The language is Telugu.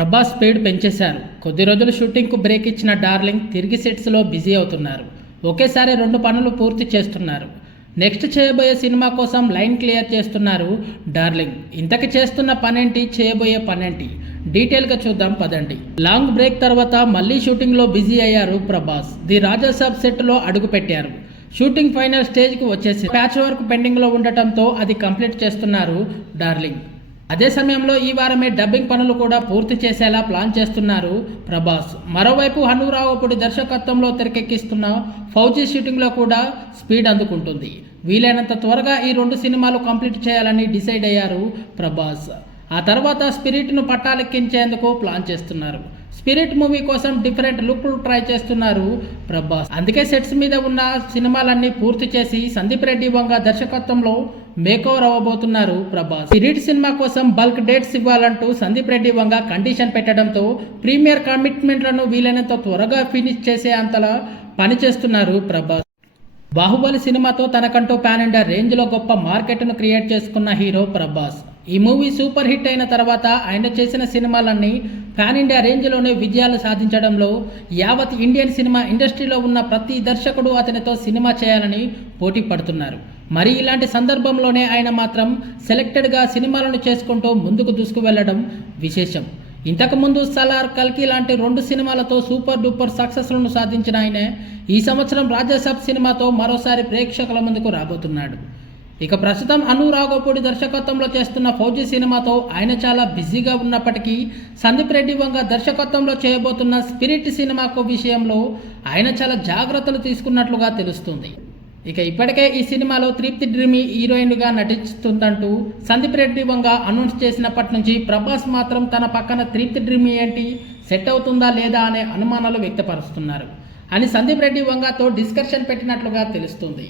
ప్రభాస్ స్పీడ్ పెంచేశారు. కొద్ది రోజులు షూటింగ్కు బ్రేక్ ఇచ్చిన డార్లింగ్ తిరిగి సెట్స్లో బిజీ అవుతున్నారు. ఒకేసారి 2 పనులు పూర్తి చేస్తున్నారు. నెక్స్ట్ చేయబోయే సినిమా కోసం లైన్ క్లియర్ చేస్తున్నారు డార్లింగ్. ఇంతకు చేస్తున్న పనేంటి, చేయబోయే పనేంటి, డీటెయిల్గా చూద్దాం పదండి. లాంగ్ బ్రేక్ తర్వాత మళ్ళీ షూటింగ్లో బిజీ అయ్యారు ప్రభాస్. ది రాజాసాబ్ సెట్లో అడుగు పెట్టారు. షూటింగ్ ఫైనల్ స్టేజ్కి వచ్చేసి ప్యాచ్ వర్క్ పెండింగ్లో ఉండటంతో అది కంప్లీట్ చేస్తున్నారు డార్లింగ్. అదే సమయంలో ఈ వారమే డబ్బింగ్ పనులు కూడా పూర్తి చేసేలా ప్లాన్ చేస్తున్నారు ప్రభాస్. మరోవైపు హను రావుపూడి దర్శకత్వంలో తెరకెక్కిస్తున్న ఫౌజీ షూటింగ్లో కూడా స్పీడ్ అందుకుంటుంది. వీలైనంత త్వరగా ఈ 2 సినిమాలు కంప్లీట్ చేయాలని డిసైడ్ అయ్యారు ప్రభాస్. ఆ తర్వాత స్పిరిట్ను పట్టాలెక్కించేందుకు ప్లాన్ చేస్తున్నారు. స్పిరిట్ మూవీ కోసం డిఫరెంట్ లుక్లు ట్రై చేస్తున్నారు ప్రభాస్. అందుకే సెట్స్ మీద ఉన్న సినిమాలన్నీ పూర్తి చేసి సందీప్ రెడ్డి వంగ దర్శకత్వంలో మేకోవర్ అవ్వబోతున్నారు ప్రభాస్. స్పిరిట్ సినిమా కోసం bulk dates ఇవ్వాలంటూ Sandeep Reddy Vanga condition పెట్టడంతో ప్రీమియర్ కమిట్మెంట్లను వీలైనంత త్వరగా ఫినిష్ చేసే అంతలా పనిచేస్తున్నారు ప్రభాస్. బాహుబలి సినిమాతో తనకంటూ పాన్ ఇండియా రేంజ్లో గొప్ప మార్కెట్ను క్రియేట్ చేసుకున్న హీరో ప్రభాస్. ఈ మూవీ సూపర్ హిట్ అయిన తర్వాత ఆయన చేసిన సినిమాలన్నీ పాన్ ఇండియా రేంజ్లోనే విజయాలు సాధించడంలో యావత్ ఇండియన్ సినిమా ఇండస్ట్రీలో ఉన్న ప్రతి దర్శకుడు అతనితో సినిమా చేయాలని పోటీ పడుతున్నారు. మరి ఇలాంటి సందర్భంలోనే ఆయన మాత్రం సెలెక్టెడ్గా సినిమాలను చేసుకుంటూ ముందుకు దూసుకువెళ్లడం విశేషం. ఇంతకుముందు సలార్, కల్కి లాంటి 2 సినిమాలతో సూపర్ డూపర్ సక్సెస్లను సాధించిన ఆయన ఈ సంవత్సరం రాజాసాబ్ సినిమాతో మరోసారి ప్రేక్షకుల ముందుకు రాబోతున్నాడు. ఇక ప్రస్తుతం అను రాఘోపూడి దర్శకత్వంలో చేస్తున్న ఫౌజీ సినిమాతో ఆయన చాలా బిజీగా ఉన్నప్పటికీ సందీప్ రెడ్డి వంగ దర్శకత్వంలో చేయబోతున్న స్పిరిట్ సినిమాకు విషయంలో ఆయన చాలా జాగ్రత్తలు తీసుకున్నట్లుగా తెలుస్తుంది. ఇక ఇప్పటికే ఈ సినిమాలో తృప్తి డ్రీమి హీరోయిన్గా నటిస్తుందంటూ సందీప్ రెడ్డి వంగ అనౌన్స్ చేసినప్పటి నుంచి ప్రభాస్ మాత్రం తన పక్కన తృప్తి డ్రీమి ఏంటి, సెట్ అవుతుందా లేదా అనే అనుమానాలు వ్యక్తపరుస్తున్నారు అని సందీప్ రెడ్డి వంగతో డిస్కషన్ పెట్టినట్లుగా తెలుస్తుంది.